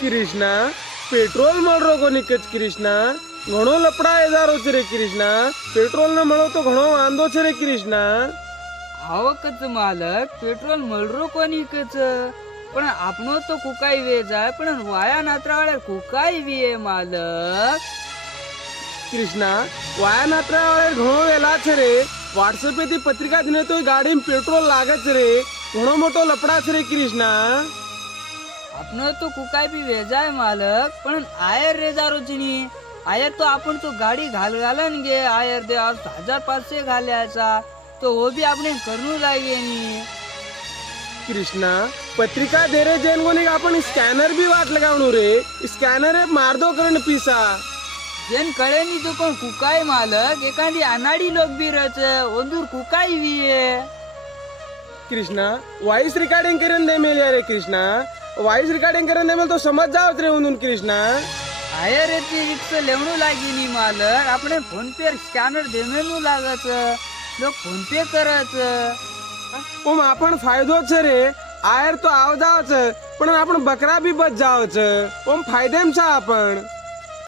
कृष्णा पेट्रोल મળરો કોની કચ કૃષ્ણા ઘણો લપડાયેદારો છે રે કૃષ્ણા પેટ્રોલ ન મળો તો ઘણો વાંધો છે રે કૃષ્ણા આવકત માલક પેટ્રોલ મળરો કોની કચ પણ આપણો તો કુકાઈ વે જાય પણ વાયા નાત્રાવાળે કુકાઈ વીએ માલક કૃષ્ણા વાયા નાત્રાવાળે ઘણો વેલા છે રે વોટ્સએપે થી પત્રિકા દિને તો ગાડીમાં પેટ્રોલ લાગે છે રે ઘણો મોટો લપડા છે રે કૃષ્ણા આપણો તો કુકાઈ બી વેજાય માલક પણ આયર રેજારો છે ની आयर तो आपण तो गाडी घालन गे आयर दे आज 1500 घाल्याचा तो वो भी आपने करू लागे नी कृष्णा पत्रिका दे रे जेन कोनी आपण स्कॅनर भी वाट लगावणू रे स्कॅनर है मार दो करण पीसा जेन कळे नी तो कोण कुकाई मालक एखादी अनाडी लोक भी रच ओंदूर कुकाई विये कृष्णा वॉइस रिकॉर्डिंग करन दे मेले रे कृष्णा वॉइस रिकॉर्डिंग करन दे मेल तो समझ जावत रे ओंदून कृष्णा आयर ती रिक्स लेवणू लागी नी मालक આપણે फोन पे स्कॅनर देमेनु लागत लोक फोन पे करत ओम आपण फायदो छे रे आयर तो आव जाव छे पण आपण बकरा भी बच जाव छे ओम फायदेम छे आपण